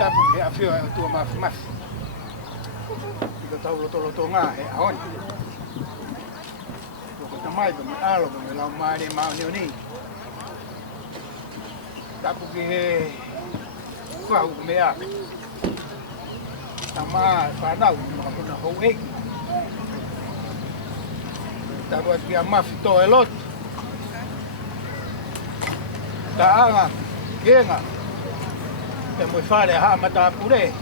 tapu ke afio e tua mafi. Iko tau loto ngā he aoni. Iko tamai pa me alo pa me lau maare mao ni. Tapu ke he kuau pa me a. Tama whanau maka puna hou eki. Tapu ati a mafi to e lotu. Taanga, kenga. Te moi whare haa mata pure.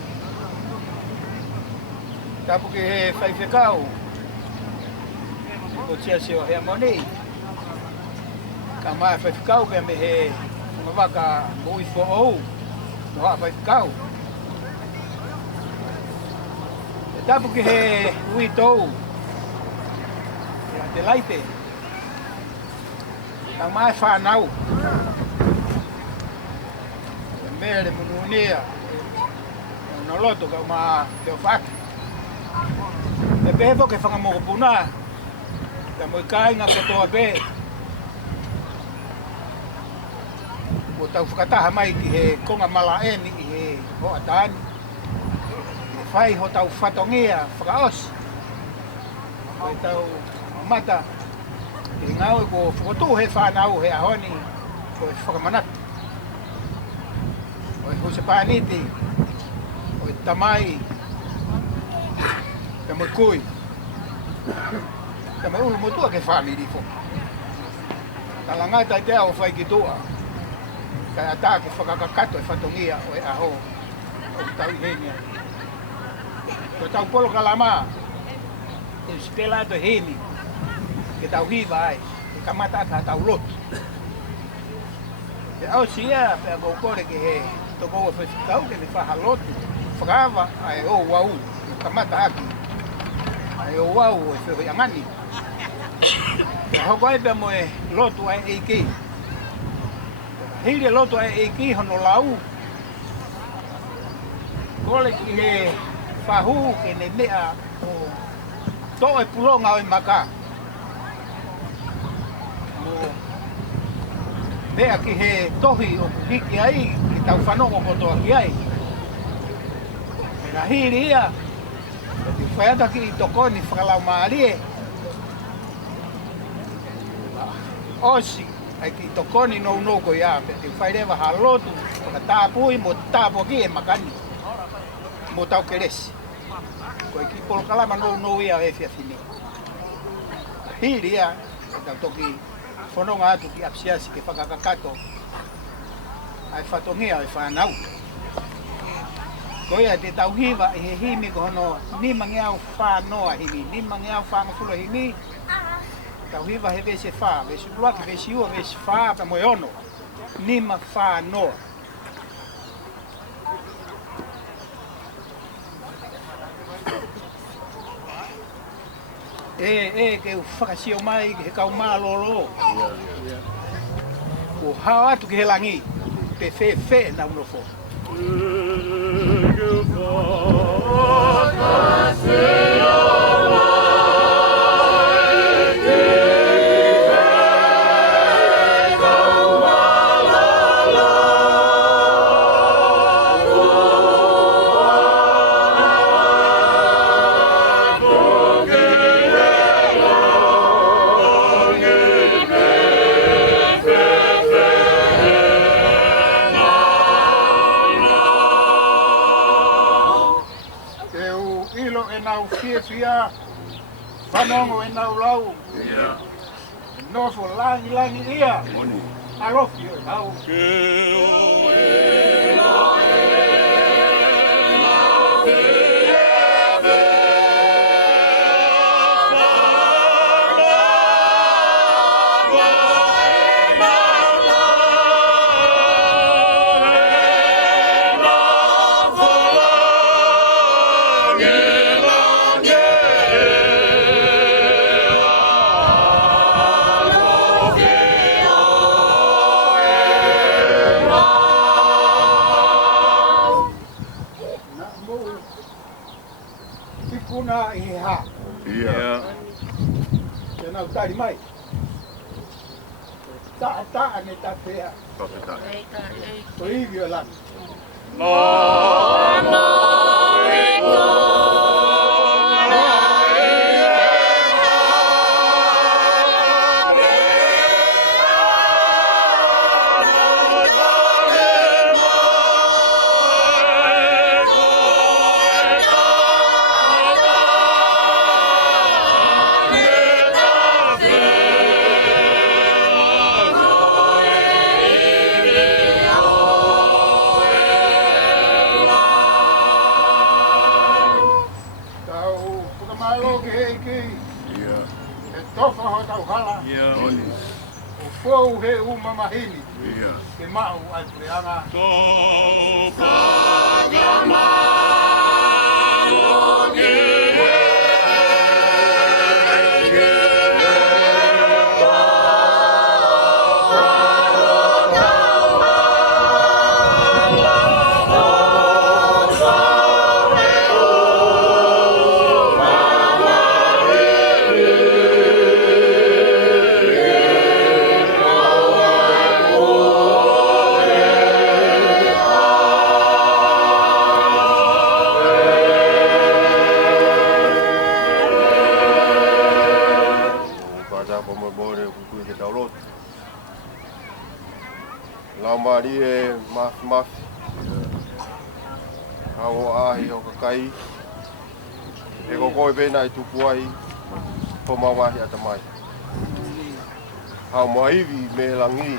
Tapu ke he whaiwhekau. Ko tia seo hea moni. Ka mai whaiwhekau pia me he waka mui fo ou. No haa whaiwhekau. Tapu ke he ui tou. Te laite. Ka mai whanau. Mere mununia. No loto ka ma te ofaki. E peho ke whangamoko puna. Ka moi kāinga kotoa pe. O tau whakataha mai ki he konga malaeni i he hoa tāni. E whai ho tau whatongia whakaos. O tau mata. E ngau ko whakotu he whanau he ahoni. Ko e Fakamanatu. O e huse pāniti. O e tamai. Ka moi kui. Ka mai ulu motua ke whamiri fo. Ka langai tai te au whai ki tua. Ka ata ke whakakakato e whatongia o e aho. O tau henia. Ko tau polo kalama. Ko stela to heni. Ke tau hiva ai. Ke kamata ka tau lotu. Ke au sia pe a kore ke he. Toko o whaifikau ke ni whahalotu. Whakawa ai o wau. Kamata aki. Ai o wau e whio iangani. Ke hoko ai pe mo e lotu ai eiki. Hire lotu ai eiki hono lau. Kole ki he whahu ke ne mea o to e pulonga o i Maka. Mo mea ki he tohi o hiki ai ki tau whanongo kotoa ki ai. Mena hiri ia. Whaiata ki i tokoni whakalau maarie. Osi ai ki i tokoni nou ko ia. Te whairewa halotu. Whakatāpui mo tāpua ki e makani. Mo tau keresi. Ko i ki polokalama nou ia e whiawhini. Hiri ia. Tau toki whanonga atu ki apsiasi ke whakakakato. Ai whatongia ai whanau. Koia te tau hiwa i he himi ko hono ni mangeau whanoa himi, ni mangeau whangafulo himi. Tau hiwa he vese wha, vese luaki, vese ua, vese wha, pa moe ono. Ni ma whanoa. Ke u whakasio mai ke he kau mālolo. Ko hao atu ke he langi, pe whe na unofo. Fia whanongo e nau lau. Nofo langi ia. Alofi o nau. Tikuna i ha. Ia. Tēnau tari mai. Ta ne ta pea. Topeta. Ko iwi o lana. No. Tofa ho tau hala. Ia oni. O fou he mamahini. Ia. Ke mau ai preanga. Tofa Lamari e mafi. Hau ahi o kakai. E koko e pena i tupu ai. Po mawahi atamai. Hau maiwi me langi.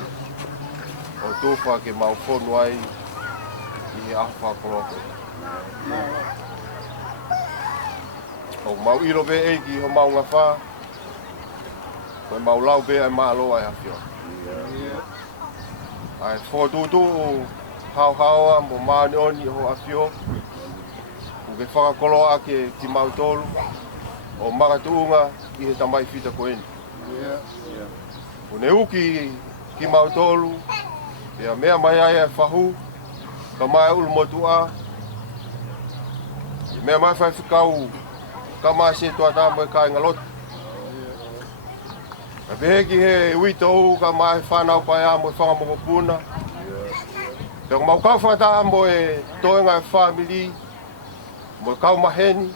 O tufa ke mau whonu ai. I awha koloko. O mau iro be eiki ho mau ngawha. Koe mau lau be ai maa loa e hawhio. Ai whotutu hau mo maani oni ho awhio. Ke whakakolo ake ki mautolu. O Maka tuunga ki he tamai whita koeni. O ne uki ki mautolu. Ia mea mai ai e whahu. Ka mai ulu motua. Mea mai whai whikau. Ka mai se tua tāmo e kai ngalotu. Ka peheki he uito ka mai whanau pai amo e whangamoko puna. Ka mau kau whata amo e toenga e whamili. Mo kau maheni.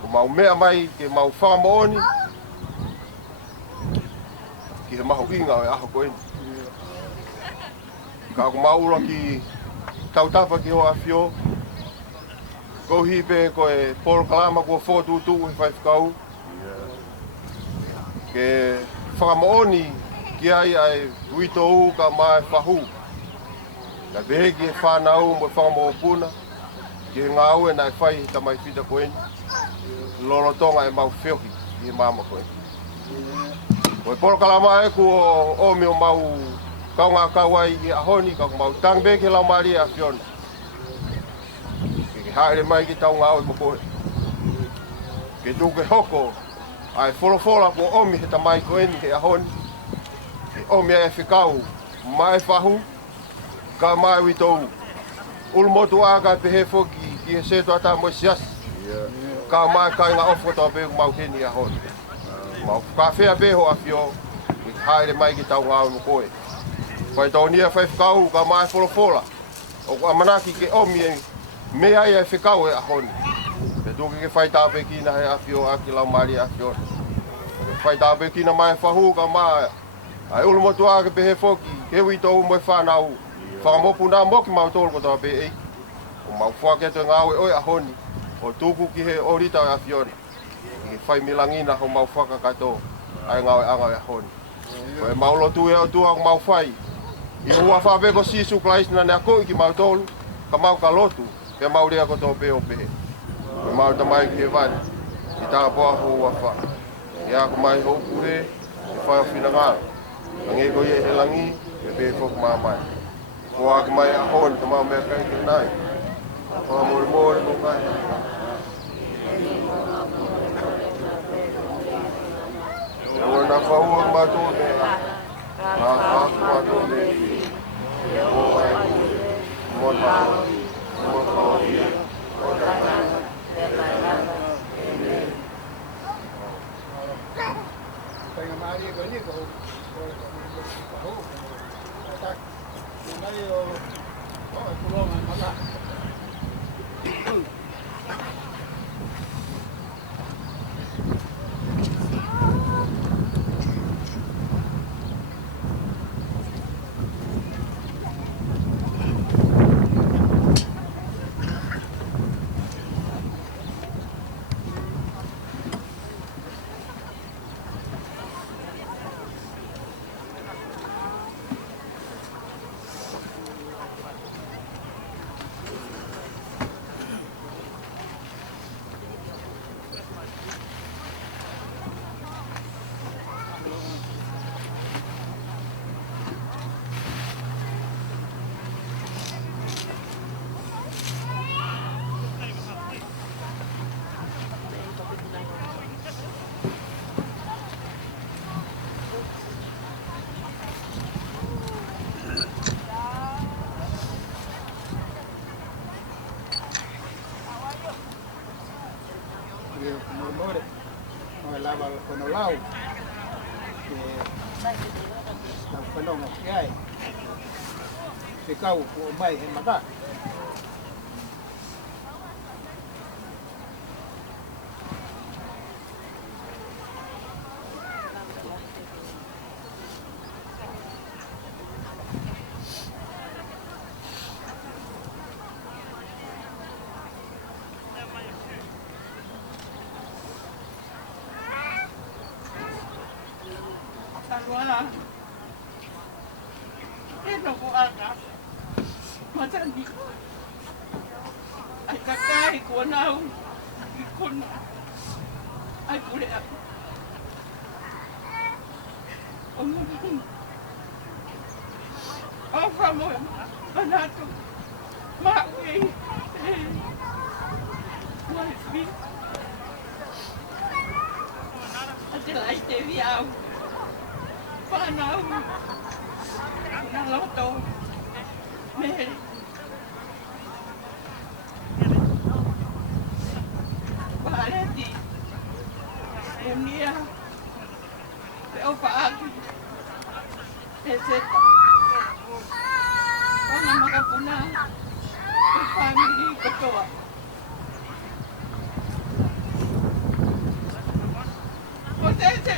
Ko mau mea mai ke mau whamaoni. Ki he mahu inga o e aho koeni. Ka ko mau ura ki tautapa ki ho awhio. Ko hipe ko e polo kalama ko whotutu i whaifkau. Ke whamaoni ki ai uito u ka mai whahu. Ka beheki e whanau mo whamamo puna. Ki he ngāu e nai whai tamai whita koeni. Lolotonga e mau whiohi ki he mama koeni. Ko e polo kalama e ku o mi o mau kaunga kauai i ahoni ka mau tangbe ke lau mari a whiona. Ke haere mai ki tau ngāu e mokoe. Ke tuke hoko ai wholofola ko omi he tamai koeni ke ahoni. Ke omi e whikau mai whahu ka mai witou. Ulmotu aga pe he foki ki he seto ata mo sias. Ka mai kai ngā ofo tō pe mau heni ahoni. Mau ka whea pe ho awhio ki haere mai ki tau ngāu e mokoe. Koe tau nia whai whikau ka mai wholofola. O ko amanaki ke omi e mea ia e whikau e ahoni. Te tuki ke whai tāpe kina he awhio aki lau mari awhio. Whai tāpe kina mai whahu ka mai. Ai ulmotu aga pe he foki ke wito mo e whanau. Whakamopu nā moki mau tōru ko tāpe ei. O mau whaketo ngāu e oi ahoni. O tuku ki he orita e awhioni. Ki whai milangina ho mau whakakato. Ai ngāu e anga e ahoni. Koe mau lotu e o tua o mau whai. I hua whape ko sisu klaisina nea koi ki mau tōru. Ka mau ka lotu. Ke mau rea ko tō pe o pehe. Koe mau tamai ki he vani. I tā poa ho ua wha. I ako mai ho pure. E whai o whina ngā. Nge ko i e he langi. E pe whoku maa mai. Ko ako mai a honi ka mau mea kai ki nai. Koa mori mori ko kai. E wana whaua ma tō te. Nā whaku ma tō te. O ai kure. Mota. Mota o ia. Mota kanga. Kaya maari ko ni ko. Mario, oh, kulongan Maka. eu murmure, no lava con o lau, que tau whanonga ki ai, te kau o mai he Maka. Wala. Ito ko ata. Matandi ko. Ay kakay ko na. Ikon. Ay puli ako. Oh, kamo. Panato. Maui. Maui. Atila ite Viau. Panau, naloto, Mary. Valenti, Emilia, Leopaaki, Peseta, Ona Makapuna, Family Katoa. Mosese.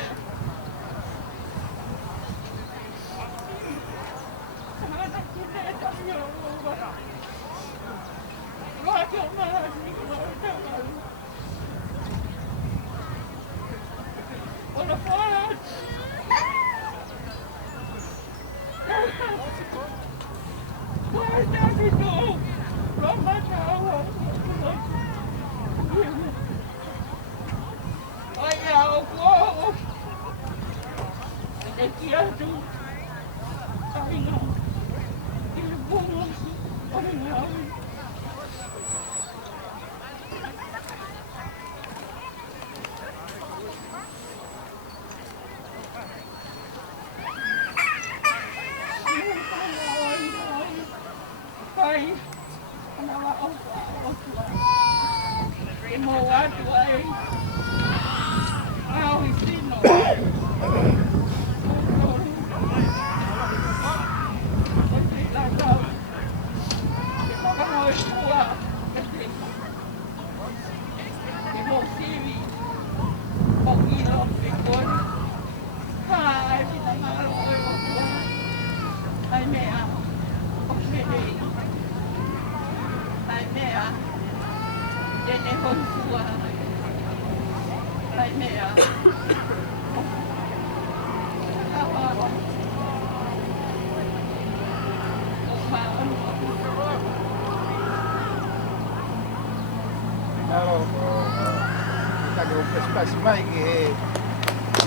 Kasi mai ki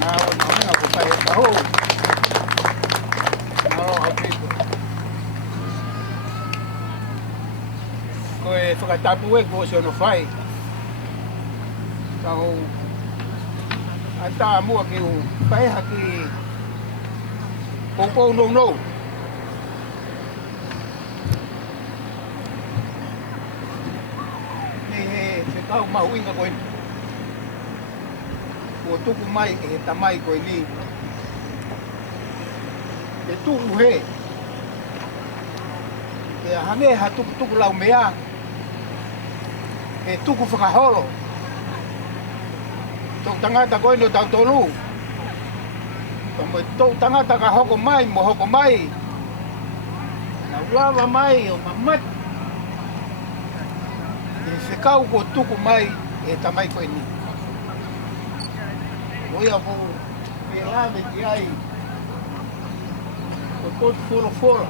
na o na ko pai ka ho na o apito ko e whakatapu e ko se ono whai ka ho a tā mua ki o pai haki pou no ni he se kau mahuinga koe o tuku mai e tamai koe ni. E tuku he. E hange ha tuku lau mea. E tuku whakaholo. Tok tangata koe no tau tolu. Tok tangata ka hoko mai, mo hoko mai. Na ulawa mai o mamat. E whekau ko tuku mai e tamai koe ni. Oia po me lave ki ai o tot fora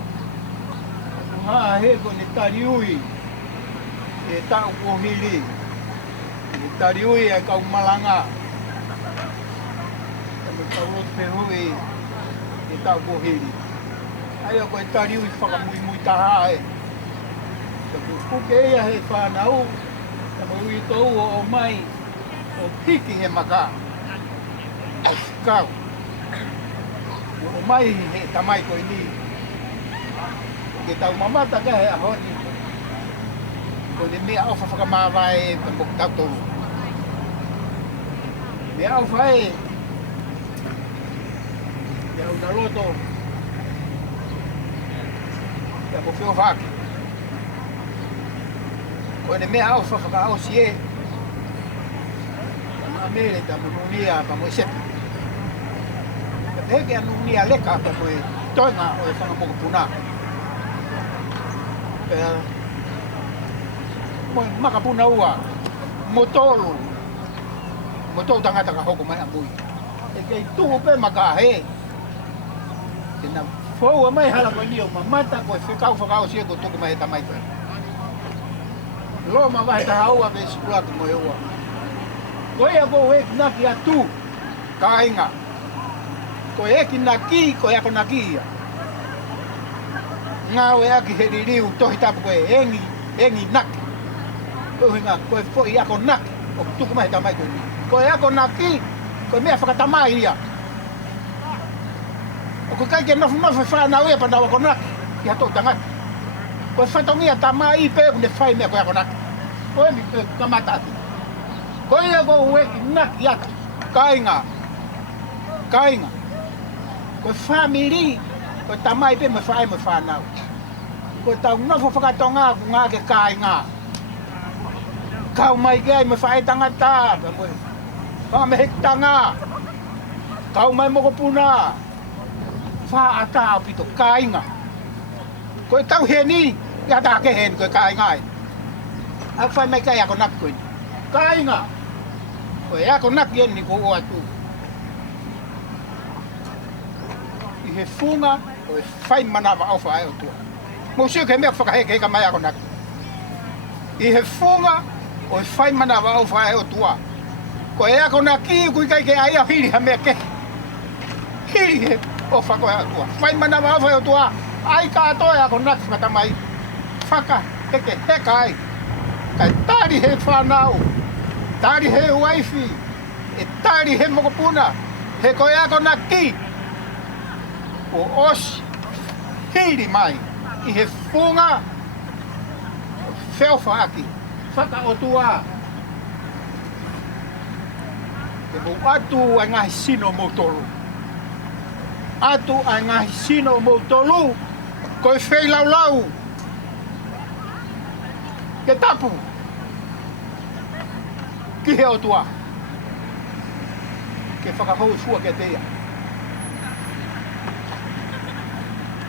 ha he ko ni tariui e tau ko hili ni tariui e kau malanga e tau rot pe hui e tau ko hili ai ko tariui whakamui taha e ko ke ia he whanau e mui tau o mai o piki he Maka o kau o mai he tamai ko ni ke tau mamata ka he ahoni ko ni mea ofa whakamawai ka mok tau tolu Viau fai. Viau na loto. Ya po fio fak. Ko ne mea au fa au sie. Ma mele ta munia pa mo se. Pe ke munia leka pa mo toinga o fa mo puna. Pe mo maka puna ua. Motolo. Motolo tangata ka hoko mai amui. E kei tu pe maka he. Tena fo mai hala ko nio mamata ko fakau sie ko tuku mai tamai ko. Lo ma vai ta haua be skula ko mo eu. Ko ia go e na ki atu kainga. Ko e ki na ki ko ia ko na ki. Nga o ia ki he riu to hita ko engi nak. Ko hinga ko fo ia ko nak. O tuku mai tamai ko. Ko ia ko na ki ko me fakatamai ia. Ko kai ke nofu fa na we pa na ko nak. Ia to tangat. Ko fa tongia tamai pe ne fai me ko ia ko nak. Ko mi kamata. Ko ia go we nak ia kainga. Ko family ko tamai pe me fai me fa na. Ko tau nofu fakatonga ku nga ke kainga. Kau mai gai me fai tangata. Pa me hektanga. Kau mai mo ko puna. Fa ata apito kainga. Ko tau he ni ya ta ke hen ko kainga. A fa mai kai ako nak ko. Kainga. Ko ya ko nak yen ni ko o atu. I he funga o fai mana va ofa ai o tu. Mo se ke me fa ka he ke ka mai ako nak. I he funga o fai mana va ofa ai o tu. Ko ya ko naki ku kai ke ai a hiri ha me ke. Hiri o fa ko ya tu. Fai mana va ofa o tu. Ai ka to ya ko nak fa mai. Faka ke kai. Kai tari he fa nau. Tari he wifi. E tari he mo puna. He ko ya ko naki. O os hiri mai. I he funga. Feo fa aki. Faka o tua. E mo atu ai ngahi sino mo tolu. Atu ai ngahi sino mo tolu. Koe fei lau. Ke tapu. Ki he o tua. Ke whakahou fua ke teia.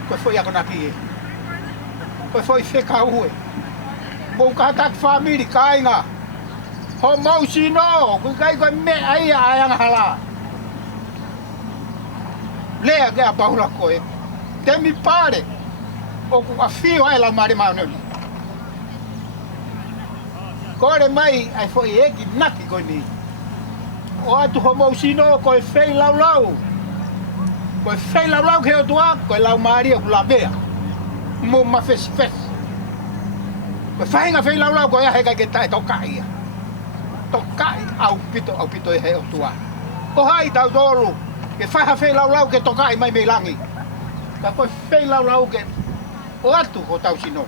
Koe foi ako naki e. Koe foi wheka ue. Mou katak family kainga. Ho mau sino. Koe kai koe me aia ayang hala. Lea ke a paula koe. Te mi pare. O ku a fio ai la mare mau noni. Kore mai ai foi eki naki koe ni. O atu ho mau sino koe fei lau. Koe fei lau ke o tua koe lau maria ku la bea. Mo ma fes. Koe whainga fei lau koe a heka ke tae tokai ia. Tokai au pito e he o tua. Ko hai tau tolu. Ke whaha fei lau ke tokai mai mei langi. Ka koe fei lau ke o atu ko tau sino.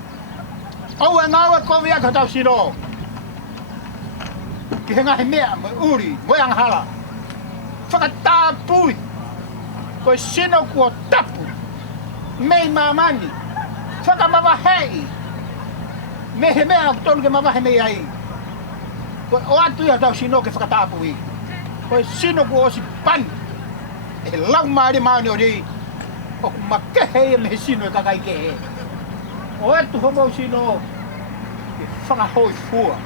Au e ngawa koe ia ko tau sino. Ki he ngahi mea mo uri, mo yang hala. Whakatapui. Koe sino kua tapu. Mei mamani. Whakamawahei. Me he mea tonu ke mawahe mei ai. Koe o atu ia tau sino ke whakatapui. Koe sino kua osi pani. E lau maari maani o rei. O ku makehe ia me he sino e kakai ke he. O atu homo sino ke whakahoi fua.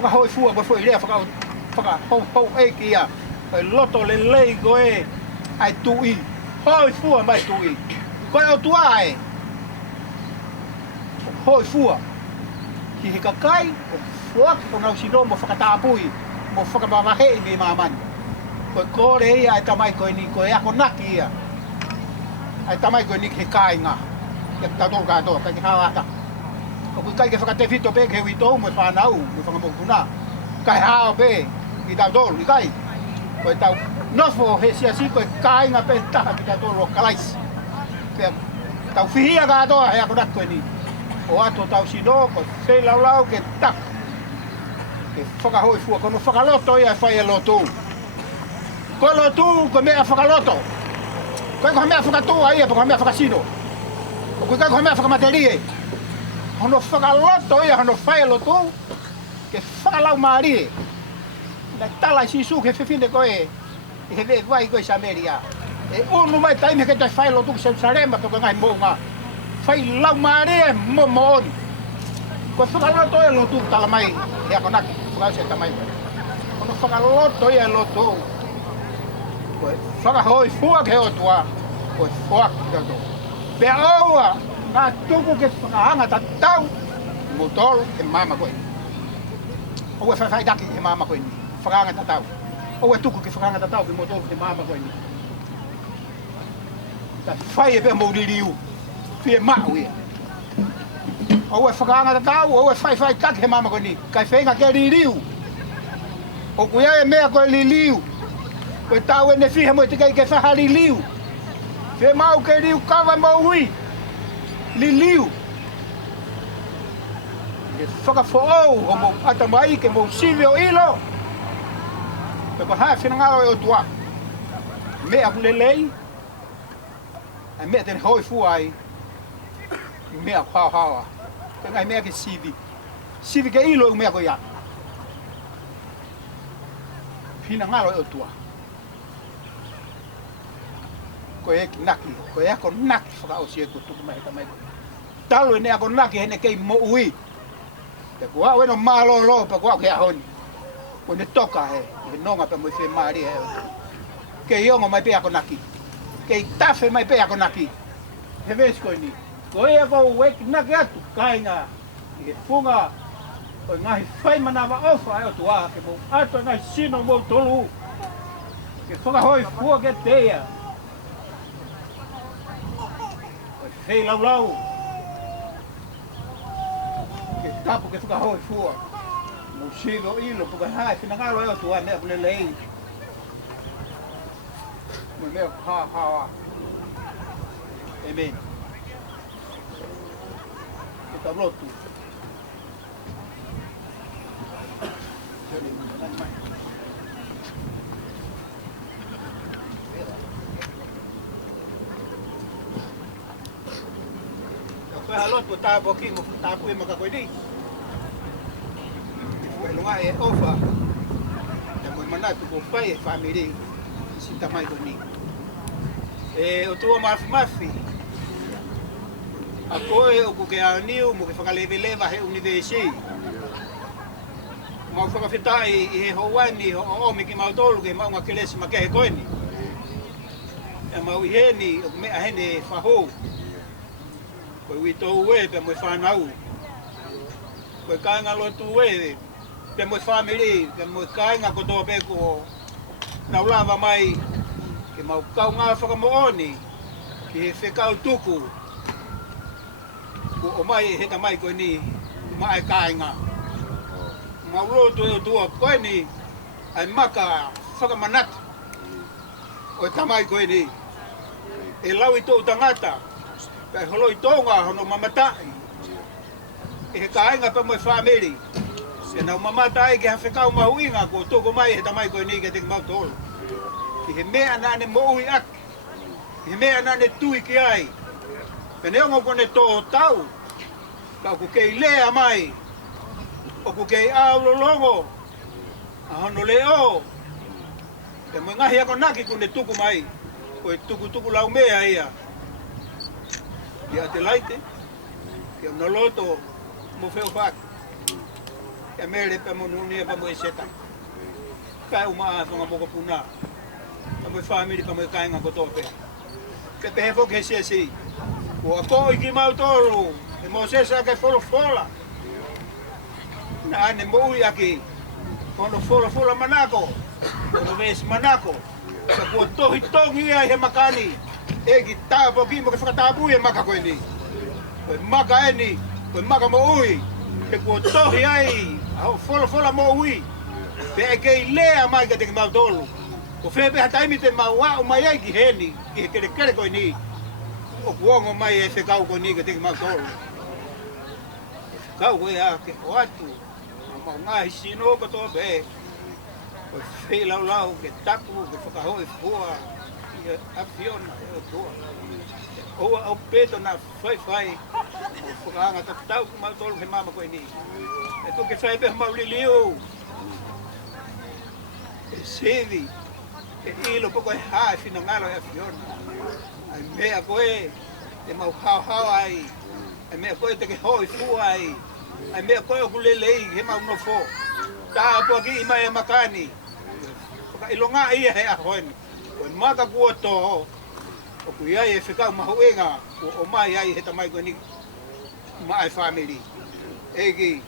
Whakahoi fua koe foi rea whakahou eiki ia. Koe loto le lei koe ai tui. Hoi fua mai tui. Koe o tuae. Hoi fua. Ki he kakai o fuak o nau sino mo whakatapui. Mo whakamawahei me mamani. Koe kore ia ai tamai koe ni koe ako naki ia. Ai tamai koe ni ke kainga. Ia tau katoa kai ke hawata. O kui kai ke whakate whito pe ke whito mo whanau mo whangamokuna. Kai hao pe i tau tolu i kai. Koe tau nofo he siasi koe kainga pe taha ki tau tolu o kalais. Pea tau whihia katoa he ako nak koe ni. O ato tau sino koe whei lau ke tak. Ke whakahoi fua, kono whakaloto ia whai e lotu. Ko lotu, ko mea whakaloto. Ko mea whakatua ia, ko mea whakasino. Ko mea whakamaterie. Hono whakaloto ia, hono whai e lotu. Ke whakalau maari. Na tala sisu ke whiwhine koe. I he vei vai koe sa meria. E unu mai taime ke tai whai lotu se sarema toka ngai mounga. Whai lau maari e momo oni. Ko whakaloto ia lotu tala mai. Ia konaki, whakase tamai. Hono whakaloto ia lotu. Ko whakahoi fua ke otua. Ko whak kato. Pea oua, nā tuku ke whakahanga tatau. Motol ke mama koe. Oua whai daki ke mama koe ni. Whakahanga tatau. Oua tuku ke whakahanga tatau ke motol ke mama koe ni. Ta whai e pia mauririu. Pia mau ia. Oua whakahanga tatau, oua whai taki ke mama koe ni. Kai whenga ke ririu. O kuia e mea koe liliu. Koe tau e ne whiha mo te kei ke whaha liliu. Whe mau ke riu kawa maui. Liliu. E whakawhoau o mo ata mai ke mo sive o ilo. Pe ko hae whinangaro e o tua. Mea kulelei. A mea tene hoi fuai. Mea hau. Ke ngai mea ke sivi. Sivi ke ilo u mea ko ia. Whinangaro e o tua. Ko e naki, ko e ako naki whakaosi e kutuku mai tamai. Talo e ne ako naki hene kei mo ui. Te kua weno malolo pa kua ke ahoni. Ko ne toka he, he nonga pa moi whe maari he. Kei iongo mai pe ako naki. Kei tafe mai pe ako naki. He vesi koe ni. Ko e ako weki naki atu kainga. I he funga. Ko ngahi whai manawa ofa e o tua. Ke mo ato ngahi sino mo tolu. Ke whakahoi fua ke teia. Hei lau. Ke tapu ke whakahoi fua. Mo sigo ilo, puka hae, whinangaro eo tua mea kule lei. Mo mea hawa. Amen. Ke ta rotu. Koe halotu tāpo ki mo tāpu e maka koe ni. Koe lunga e ofa. E koe manatu ko whai e whamiri. Si tamai koe ni. E o tua mafi. A koe o kuke a niu mo ke whakalewelewa he universi. Mau whakawhitai i he houani ho omi ki mautolu ke maunga kelesi ma kehe koe ni. E mau i heni o mea hene whahou. Koe ui tōu e pe moi whanau. Koe kāinga lotu e pe moi whamiri, pe moi kāinga kotoa pe ko naulawa mai ke mau kau ngā whakamooni ki he whekau tuku. Ko o mai he tamai koe ni mai kāinga. Mau lotu e o tua koe ni ai Maka Fakamanatu. O tamai koe ni. E lau i tōu tangata. Kai holoi tonga hono mamatai. E he kāinga pa moi whamiri. E nau mamatai ke hawhekau mahuinga ko toko mai he tamai koe ni ke teki mau tolo. Ki he mea nane mo ui aki. Ki he mea nane tui ki ai. Pe neongo kone tō tau. Ka ku kei lea mai. O ku kei aulolongo. A hono leo. Pe moi ngahi ako naki kune tuku mai. Koe tuku lau mea ia. Ia te laite, ia noloto mo wheo whak. Ia mere pa mo nuni e pa mo e seta. Kai umaa whanga moko puna. Pa mo e whamiri pa mo e kāinga kotoa pēr. Ke pehe whoke he siasi. Ko a koi ki mautoro, e Mosese a kai wholofola. Na ane mo ui aki, kono wholofola manako, kono vesi manako. Sa kua tohi tongi ia he makani. E ki tāpo ki mo ke whakatapu e Maka koe ni. Koe Maka e ni, koe Maka mo ui. Ke kua tohi ai, au whola mo ui. Pe e kei lea mai ka teki mau tolu. Ko whepe hataimi te mau wau mai ai ki heni, ki he kere koe ni. O kuongo mai e whekau koe ni ka teki mau tolu. Kau koe a ke o atu, mau ngai sino ko to be. O fe lau ke tapu ke whakahoi fua i afiona e o tua. O au peto na whai o whakahanga ta tau ku mau tolu he mama koe ni. E to ke whai beha mau liliu. E sevi, ke ilo poko e hae fina ngalo e afiona. Ai mea koe e mau hao ai. Ai mea koe te ke hoi fua ai. Ai mea koe o kulelei he mau no fo. Tā apua ki ima e makani. Ilonga ia he ahoen. O Maka kua toho. O kui ai e whikau mahuenga. O mai ai he tamai koe ni mai family. Egi.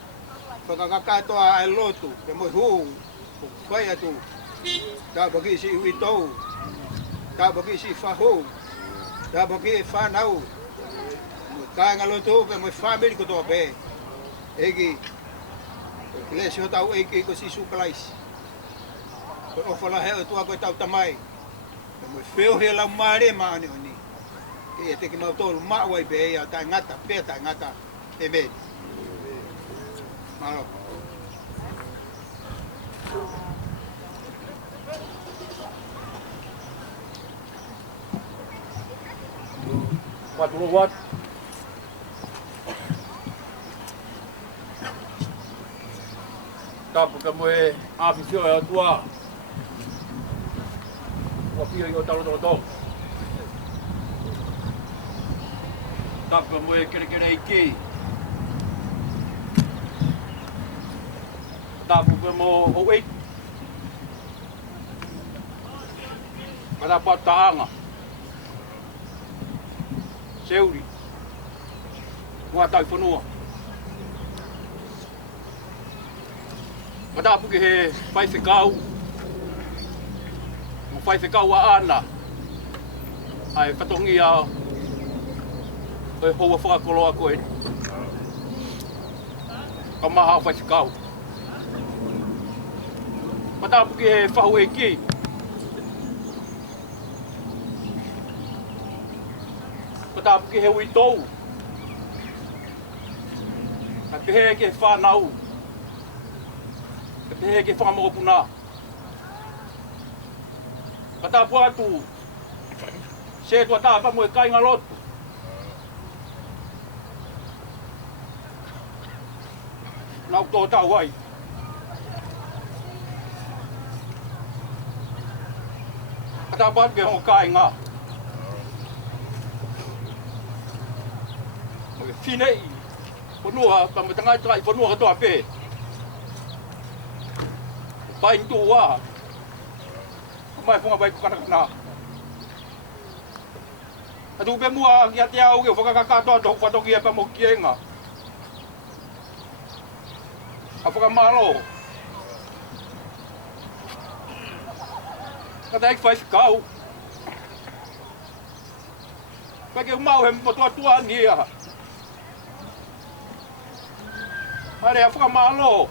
Whakakatoa ai lotu. Ke moi huu. O whai atu. Tā paki si ui tou. Tā paki si whahu. Tā paki e whanau. Kāinga lotu pe moi family kotoa pe. Egi. Ile si ho tau eki ko si sukalaisi. Ko ofala he tua ko tau tamai. Mo feo he la mare ma ani oni. Ke te ki mau tolu ma wai be ya ta ngata pe ta ngata. Amen. Malo. What? Tapu ka mo e afisio e atua. Wapio i o talo. Tapu ka mo e kere iki. Tapu ka mo o wait. Kada pa taanga. Seuri. Wa tai fonua. Matapu ki he whai whikau. Mo whai whikau a ana. Ai whatongi a e hoa whakakoloa koe. Ka maha whai whikau. Matapu ki he whahu e ki. Matapu ki he ui tou. Ka pehe ki he whanau. He ke whakamokopuna. Ka tāpu atu, se tua tāpa mo e kainga lotu. Nau tō tau ai. Ka tāpu atu ke hongo kainga. Mo ke whinei, whanua, ka me tangai tai whanua ka toa pē. Pai tua. Mai funga bai kana. Atu be mua ki ate au ke whakakatoa tō whatoki e pa mo kienga. A whakamalo. Ka taik whai whikau. Pai ke umau he motua nia. Hare a whakamalo.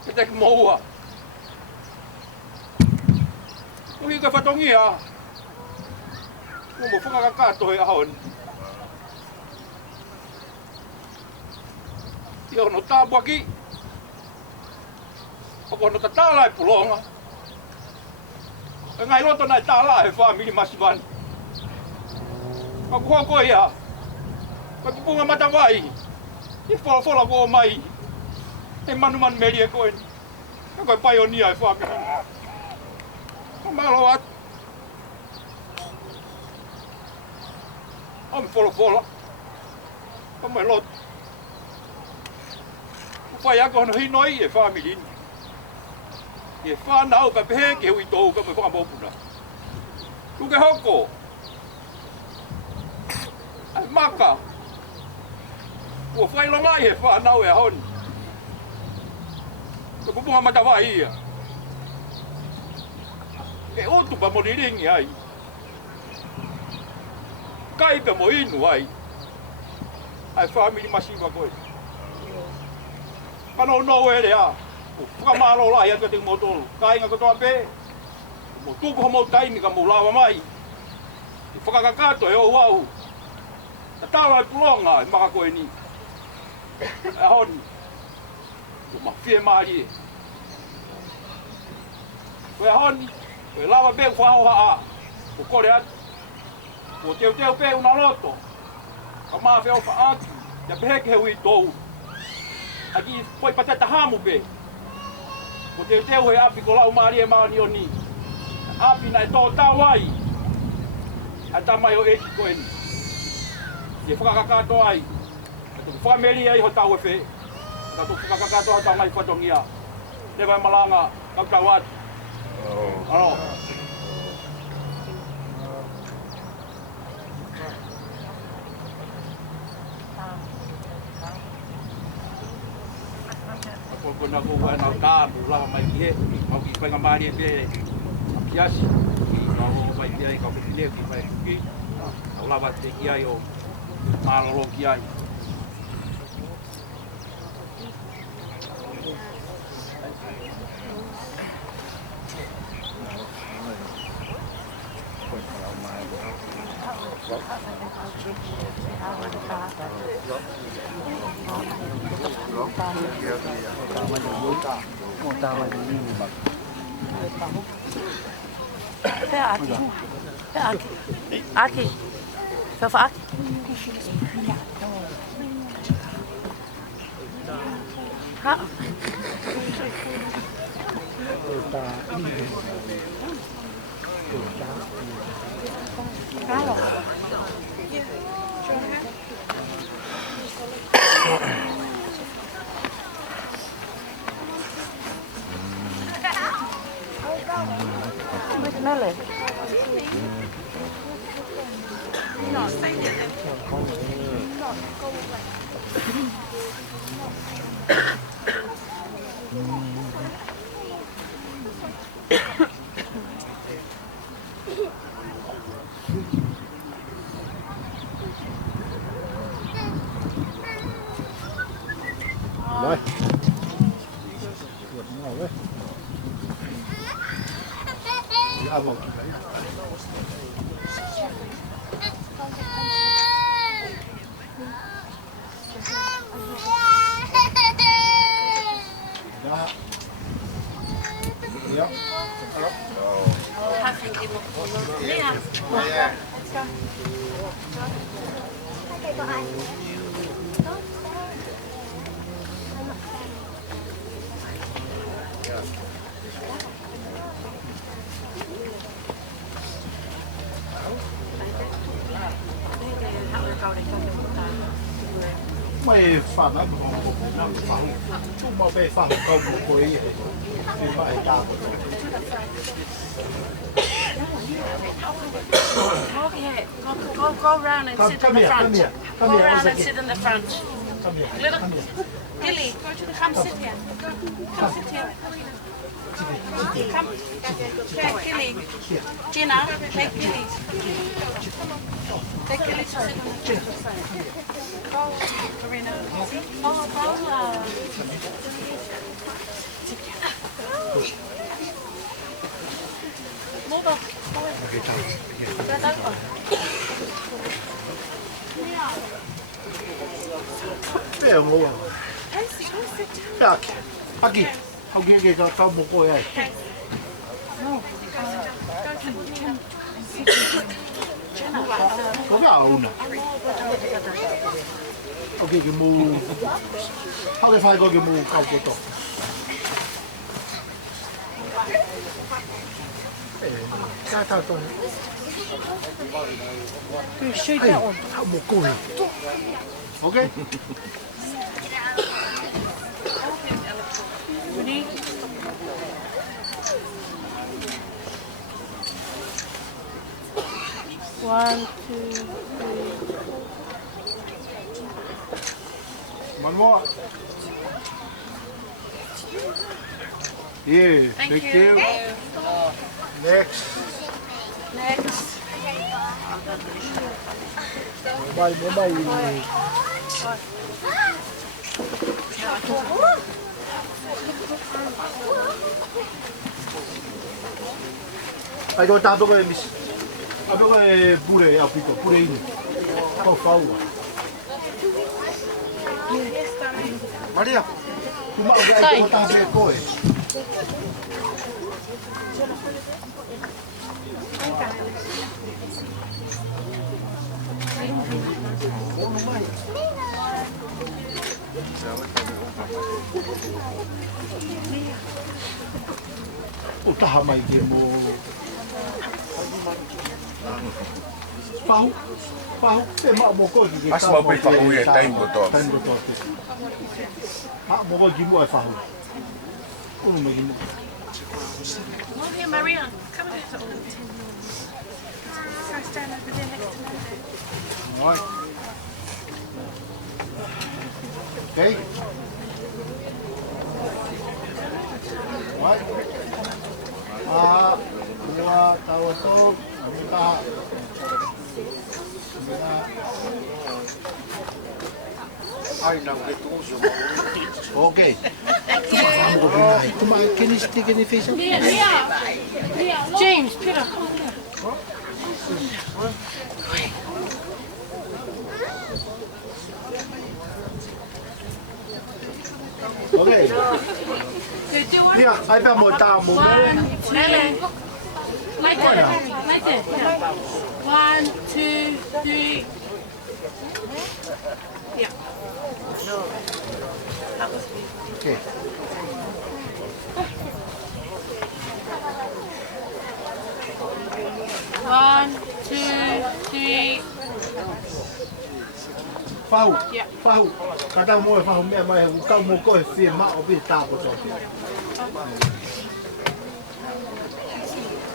Ke te moua. Uhi ka whatongi a. Umo whakakakato he ahon. Ia ono tāpua ki. Opo ono Tatala e pulonga. E ngai loto nai tāla he whamiri masivani. Ka kuhoko ia. Ka kupunga matawai. I wholofola ko o mai. E manuman meri e koe. E koe paionia e whamiri. Ka malo atu. Ome wholofola. Ka mai loto. Whai ako hono hinoi e whamiri. E whanau ka pehe ke hui tōu ka mai whakamopuna. Tuke hoko. Ai Maka. Ua whailongai he whanau e honi. Ka kupunga matawai ia. E otu pa moniringi ai. Kai pe mo inu ai. Ai whamiri masiwa koe. Kano no ere a. Whakamalo lai atu te motolo. Kainga kotoa pe. Mo tuku homo taimi ka mo lawa mai. I whakakakato e o wau. Tatala e pulonga e Maka koe ni. Ahon. Uma fie mali. Koe ahon, koe lava be whao haa. Ko kore atu. Ko teo pe una loto. Ka maa wheo wha atu. Ia peheke hui tou. Aki poi patata hamu pe. Ko teo he api ko lau maari e maani o ni. Api na e tō tāwai. A tamai o eki ko eni. Ia whakakakato ai. A tuku whameri ai ho tau e whe. A tuku whakakakato ho tau mai whatongia. Ne vai malanga kau tau atu. Ano. Ko na ko wa na ka la mai ki he au ki pa ngambani pe kiasi ki no vai ki ka pe le ki vai ki au la va te ki ai o malo lo ki ai Aki. Veel van Aki. Ha. Claro. Dale. No, Rồi. Dạ vâng. Dạ. Mày phản ánh một năm phản chung mà về phản công của ấy thì phải đào Okay, go around and sit in the front. Go around and sit in the front. Little Gilly, go to the come sit here. Come sit here. Come. Take Gilly. Gina, take Gilly. Take Gilly to sit on the chair. Go, Karina. Oh, Paula. Move up. Beh, mo. Aqui. Aqui. Alguém que já tá um pouco aí. Có cái ảo nè. Ok cái mù. How they find có cái mù cao cái to. Cái thằng to. Cái shake that one. How một cô. Ok. Ready? One, two, three. One more. Yeah, thank you. Next. Next. Bye bye. Ai do tanto che mi avevo pure appunto pure io. Ho paura. Maria. Kuma ai ko ta be koe. O taha mai ke mo Pau, pau, se ma mo ko ki. As mo pe pau e time boto. Time boto. Ma mo ko gi mo e fahu. Ko mo gi mo. Come here, Maria. Come on. Stand over there next to me. Right. Okay. Right. Dua tawa to, kita. Ai nang ketuso. Okay. Come on, can you stick in the face? James, Peter, come on here. Okay. Yeah, I bet more down. Like that. 1, 2, 3. Yeah. Okay. One, 2, 3. Fahu. Yeah. Fahu. Kadang mo fahu me mai ka mo ko fi ma o bi ta ko so.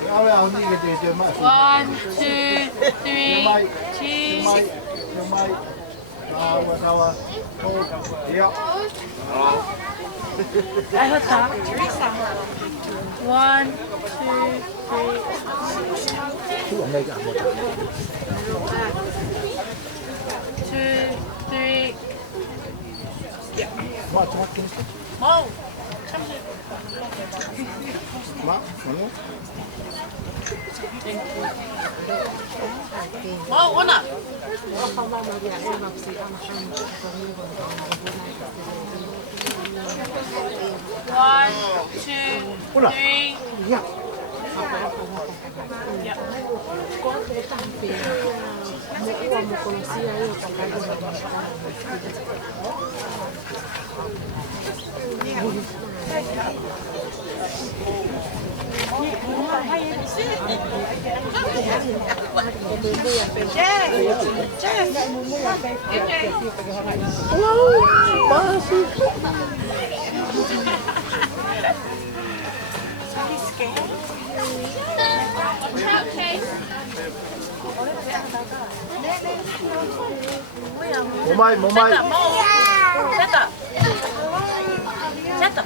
Ya ya ni ke te ma. 1, 2, 3. Cheese. Mai. Tawa. Ya. I heard that. Teresa. 1, 2, 3. Tu ang ga mo. 2, 3. Ma tu ma kin. Mo. Come here. Ma, ano? Mo, una. One, 2, 3. Ya. Yeah. Momai. Set up.